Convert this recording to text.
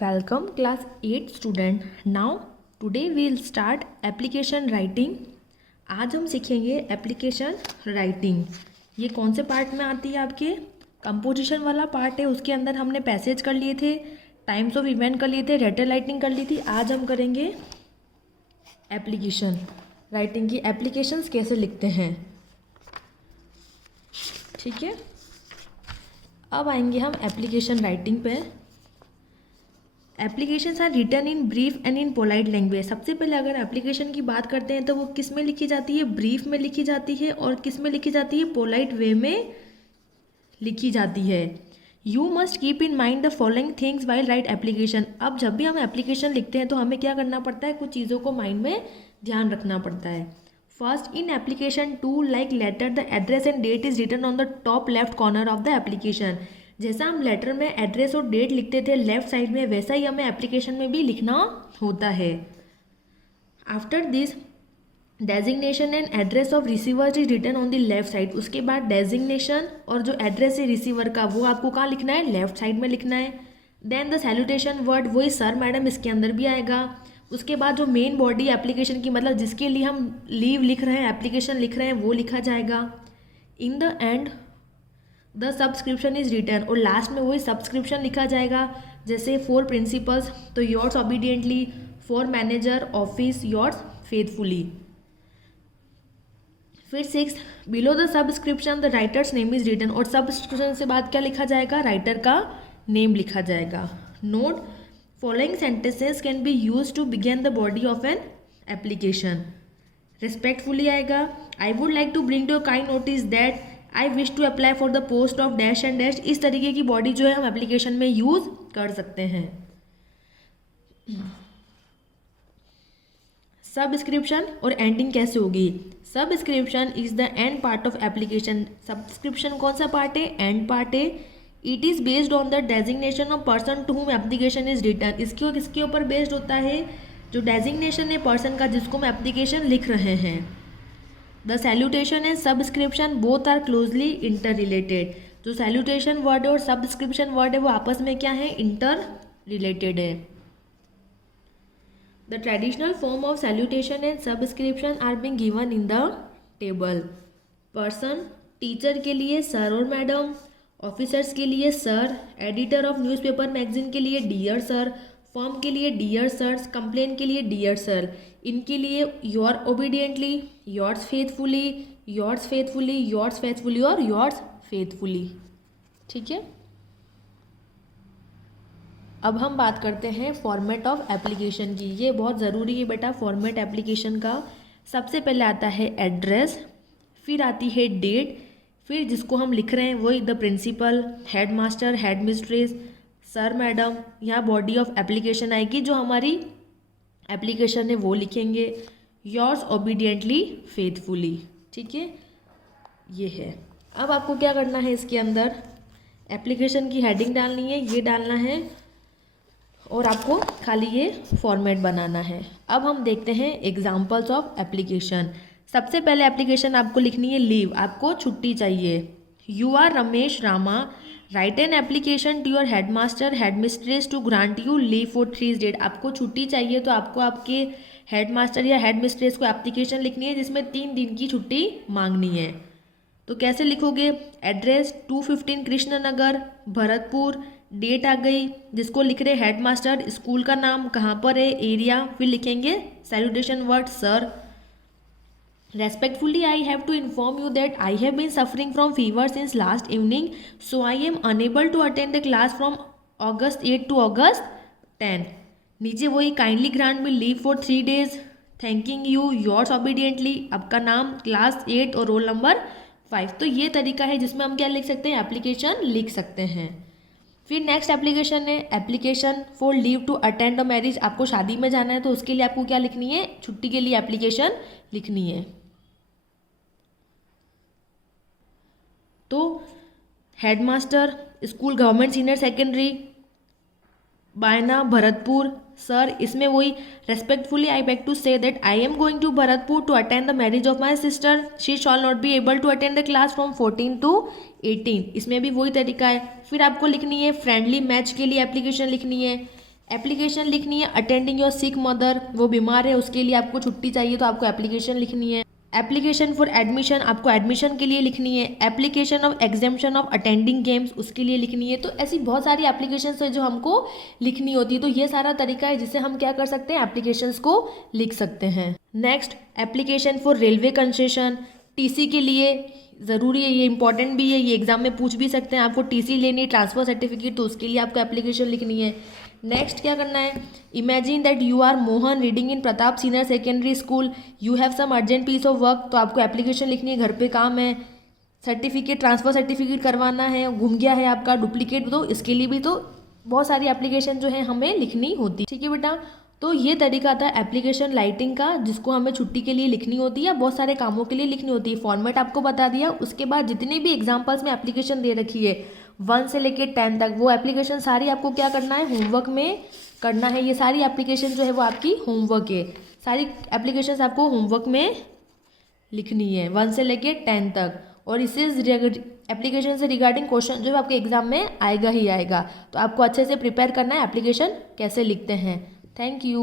Welcome class 8 student. Now today we will start application writing. आज हम सीखेंगे application writing. ये कौन से पार्ट में आती है? आपके कंपोजिशन वाला पार्ट है. उसके अंदर हमने पैसेज कर लिए थे, टाइम्स ऑफ इवेंट कर लिए थे, लेटर राइटिंग कर ली थी. आज हम करेंगे एप्लीकेशन राइटिंग की. एप्लीकेशंस कैसे लिखते हैं, ठीक है. अब आएंगे हम एप्लीकेशन राइटिंग पे. Applications are written in brief and in polite language. सबसे पहले अगर एप्लीकेशन की बात करते हैं तो वो किस में लिखी जाती है? ब्रीफ में लिखी जाती है. और किस में लिखी जाती है? पोलाइट वे में लिखी जाती है. You must keep in mind the following things while right application. अब जब भी हम एप्लीकेशन लिखते हैं तो हमें क्या करना पड़ता है? कुछ चीज़ों को माइंड में ध्यान रखना पड़ता है. First, in application too like letter the address and date is written on the top left corner of the application. जैसा हम लेटर में एड्रेस और डेट लिखते थे लेफ्ट साइड में, वैसा ही हमें एप्लीकेशन में भी लिखना होता है. After this designation and address of receiver is written on the left side. उसके बाद डेजिग्नेशन और जो एड्रेस है रिसीवर का वो आपको कहाँ लिखना है? लेफ्ट साइड में लिखना है. देन द सैल्यूटेशन वर्ड वही सर मैडम इसके अंदर भी आएगा. उसके बाद जो मेन बॉडी एप्लीकेशन की, मतलब जिसके लिए हम लीव लिख रहे हैं, एप्लीकेशन लिख रहे हैं, वो लिखा जाएगा. In the end the subscription is return. और लास्ट में वही सब्सक्रिप्शन लिखा जाएगा. जैसे फॉर प्रिंसिपल्स तो yours obediently, for manager office yours faithfully. फिर 6, below the subscription the writer's name is written. और सब्सक्रिप्शन से बाद क्या लिखा जाएगा? राइटर का नेम लिखा जाएगा. Note, following sentences can be use to begin the body of an application. Respectfully आएगा. I would like to bring to kind notice that I wish to apply for the post of dash and dash. इस तरीके की body जो है हम application में use कर सकते हैं. सबस्क्रिप्शन और एंडिंग कैसे होगी? Subscription is the end part of application. Subscription कौन सा पार्ट है? एंड पार्ट है. It is based on the designation of person to whom application is written. इसके ऊपर बेस्ड होता है जो डेजिग्नेशन है पर्सन का जिसको हम एप्लीकेशन लिख रहे हैं. The salutation and subscription both are closely interrelated. जो सैल्यूटेशन वर्ड है और सब्सक्रिप्शन वर्ड है वो आपस में क्या है? इंटर रिलेटेड है. The traditional form of salutation and subscription are being given in the table. Person, teacher के लिए सर और मैडम, ऑफिसर्स के लिए sir, editor of newspaper magazine के लिए डियर सर, फॉर्म के लिए डियर सर्स, कंप्लेन के लिए डियर सर, इनके लिए your obediently, yours faithfully, yours faithfully, yours faithfully और योर्स फेथफुली. ठीक है. अब हम बात करते हैं फॉर्मेट ऑफ एप्लीकेशन की. ये बहुत ज़रूरी है बेटा फॉर्मेट एप्लीकेशन का. सबसे पहले आता है एड्रेस, फिर आती है डेट, फिर जिसको हम लिख रहे हैं वही the principal, head master, head mistress, sir madam. यहाँ बॉडी ऑफ एप्लीकेशन आएगी, जो हमारी एप्लीकेशन है वो लिखेंगे. Yours obediently faithfully. ठीक है, ये है. अब आपको क्या करना है? इसके अंदर एप्लीकेशन की हेडिंग डालनी है, ये डालना है, और आपको खाली ये फॉर्मेट बनाना है. अब हम देखते हैं एग्जाम्पल्स ऑफ एप्लीकेशन. सबसे पहले एप्लीकेशन आपको लिखनी है लीव. आपको छुट्टी चाहिए. You are Ramesh Rama, write an application to your head master head mistress to grant you leave for 3 days. आपको छुट्टी चाहिए तो आपको आपके हेड मास्टर या हेड मिस्ट्रेस को एप्लीकेशन लिखनी है जिसमें 3 दिन की छुट्टी मांगनी है. तो कैसे लिखोगे? एड्रेस 215 कृष्ण नगर, भरतपुर. डेट आ गई, जिसको लिख रहे हेड मास्टर, स्कूल का नाम कहाँ पर है, एरिया, फिर लिखेंगे salutation word sir. Respectfully, I have to inform you that I have been suffering from fever since last evening, so I am unable to attend the class from August 8 to August 10. नीचे वही kindly grant में leave for 3 days, thanking you, yours obediently, आपका नाम, class 8 और roll number 5. तो ये तरीका है जिसमें हम क्या लिख सकते हैं? एप्लीकेशन लिख सकते हैं. फिर नेक्स्ट एप्लीकेशन है application for leave to attend a marriage. आपको शादी में जाना है तो उसके लिए आपको क्या लिखनी है? छुट्टी के लिए एप्लीकेशन लिखनी है. तो headmaster, school government senior secondary, Bayana, Bharatpur, sir. इसमें वही respectfully I beg to say that I am going to Bharatpur to attend the marriage of my sister. She shall not be able to attend the class from 14 to 18. इसमें भी वही तरीका है. फिर आपको लिखनी है फ्रेंडली मैच के लिए एप्लीकेशन लिखनी है. एप्लीकेशन लिखनी है अटेंडिंग योर सिक मदर, वो बीमार है उसके लिए आपको छुट्टी चाहिए तो आपको एप्लीकेशन लिखनी है। एप्लीकेशन फॉर एडमिशन, आपको एडमिशन के लिए लिखनी है। Application of exemption of attending games, उसके लिए लिखनी है। तो ऐसी बहुत सारी एप्लीकेशंस है जो हमको लिखनी होती है। तो ये सारा तरीका है जिससे हम क्या कर सकते हैं, एप्लीकेशंस को लिख सकते हैं। Next, application for railway concession, TC के लिए ज़रूरी है, ये इंपॉर्टेंट भी है, ये एग्जाम में पूछ भी सकते हैं। आपको टीसी लेनी है, ट्रांसफर सर्टिफिकेट, तो उसके लिए आपको एप्लीकेशन लिखनी है। नेक्स्ट क्या करना है, imagine that you are Mohan reading in Pratap senior secondary school, you have some urgent piece of work, तो आपको एप्लीकेशन लिखनी है, घर पे काम है। सर्टिफिकेट, ट्रांसफर सर्टिफिकेट करवाना है, गुम गया है आपका डुप्लीकेट, तो इसके लिए भी तो बहुत सारी एप्लीकेशन जो है हमें लिखनी होती है। ठीक है बेटा, तो ये तरीका था एप्लीकेशन राइटिंग का, जिसको हमें छुट्टी के लिए लिखनी होती है, बहुत सारे कामों के लिए लिखनी होती है। फॉर्मेट आपको बता दिया। उसके बाद जितनी भी एग्जाम्पल्स में एप्लीकेशन दे रखी है 1 से लेके 10 तक, वो एप्लीकेशन सारी आपको क्या करना है, होमवर्क में करना है। ये सारी एप्लीकेशन जो है वो आपकी होमवर्क है। सारी एप्लीकेशंस आपको होमवर्क में लिखनी है 1 से लेके 10 तक। और इससे एप्लीकेशन से रिगार्डिंग क्वेश्चन जो है आपके एग्जाम में आएगा ही आएगा। तो आपको अच्छे से प्रिपेयर करना है एप्लीकेशन कैसे लिखते हैं। Thank you.